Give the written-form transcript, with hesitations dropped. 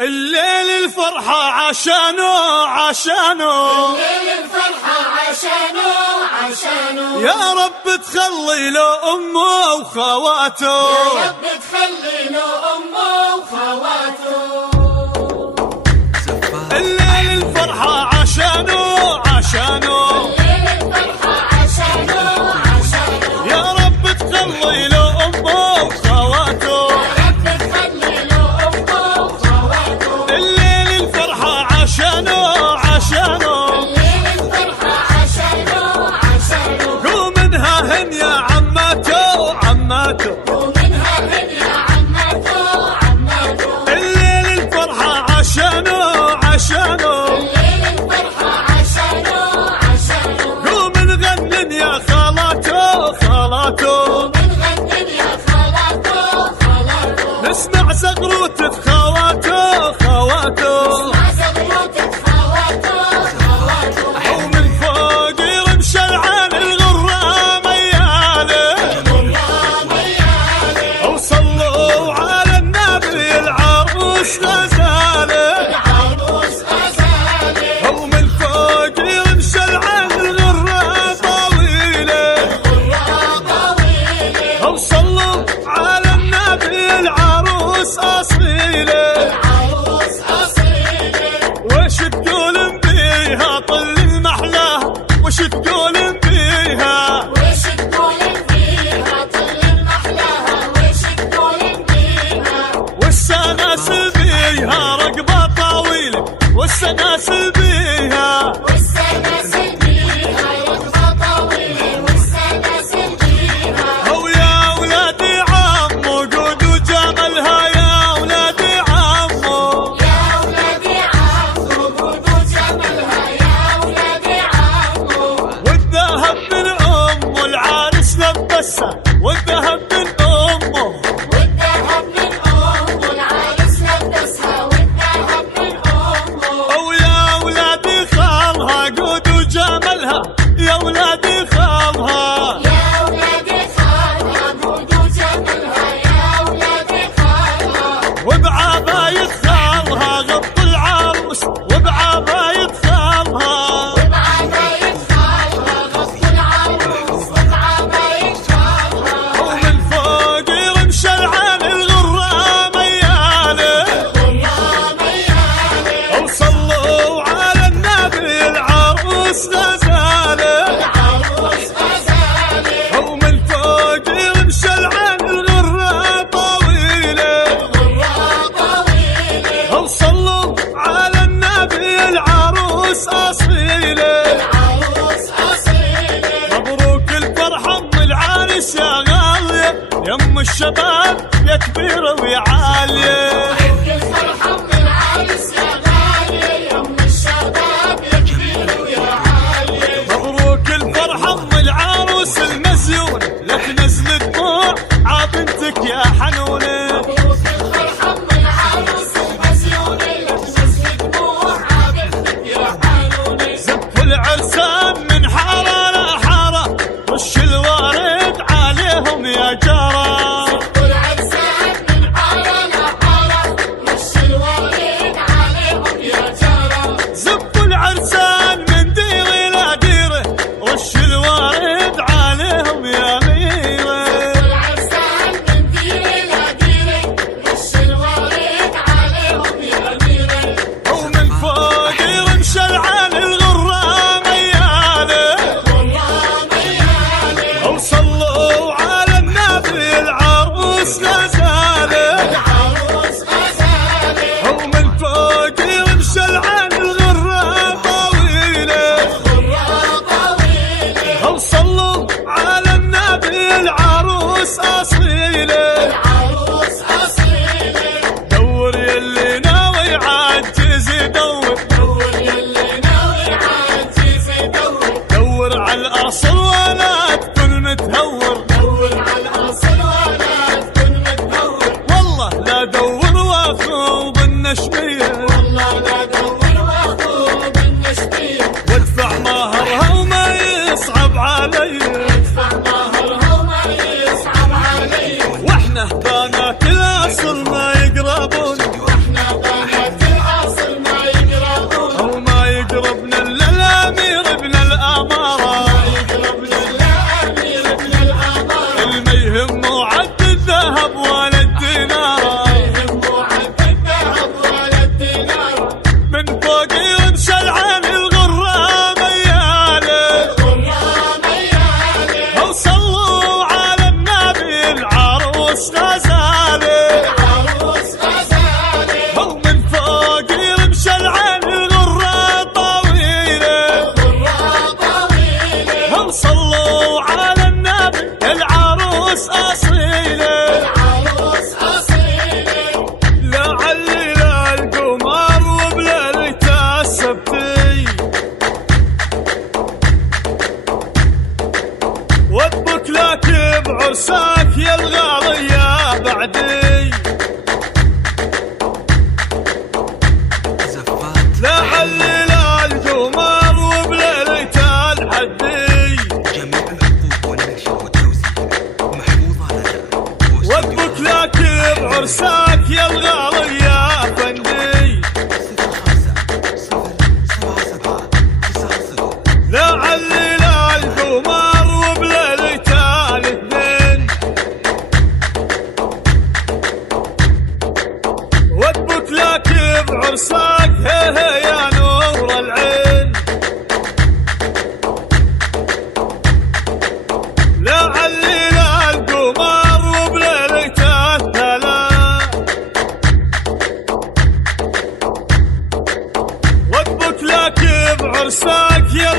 الليل الفرحة عشانو الليل الفرحة عشانو يا رب تخلي له أمه وخواته، يا رب تخلي له أمه وخواته. الليل الفرحة عشانو الليل الفرحة عشانو يا رب تخلي له أمه وخواته، يا رب تخلي له أمه وخواته. الليل الفرحة عشانو الليل الفرحة عشانو ومنها هن يا عماته ومنها هن يا عماته. الليل الفرحة عشانو الليل الفرحة عشانو ومن غنن يا خالاته ومن غنن يا خالاته. نسمع زغروتة خواته مع زغروتة خواته. ومن فوق يرمش العين الغرة مياله وصلوا على النبي العروس غزاله، ومن فوق يرمش العين الغرة طويلة وصلوا على النبي العروس أصيلة. وش تقولن بيها طل المحلاه، وش تقولن بيها والسناسل بيها رقبة طويلة، والسناسل بيها هو يا ولادي عمو قودوا جملها، يا ولادي عمو والذهب من أمه العارس لبسها، والذهب من أمه أو يا ولادي خالها قودوا جملها، يا ولادي خالها وبعباية خالها غط العروس، وبعباية خالها ومن فوق يرمش العين الغرة مياله وصلوا على النبي العروس غزاله، ومن فوق يرمش العين الغرة طويلة وصلوا على النبي العروس أصيلة. مبروك الفرحة ام العريس يا غالية، يم الشباب يا كبيرة ويا عالية. مبروك الفرحة ام العروس المزيونة، لك نزل دموع عابنتك يا حنونة. زف العرسان من حارة لحارة، رش الوارد عليهم يا جارة. والعرسان من حارة بعرسك هي يا نور العين. لعلي للقمر وبليلته التلا وابك لك بعرسك يا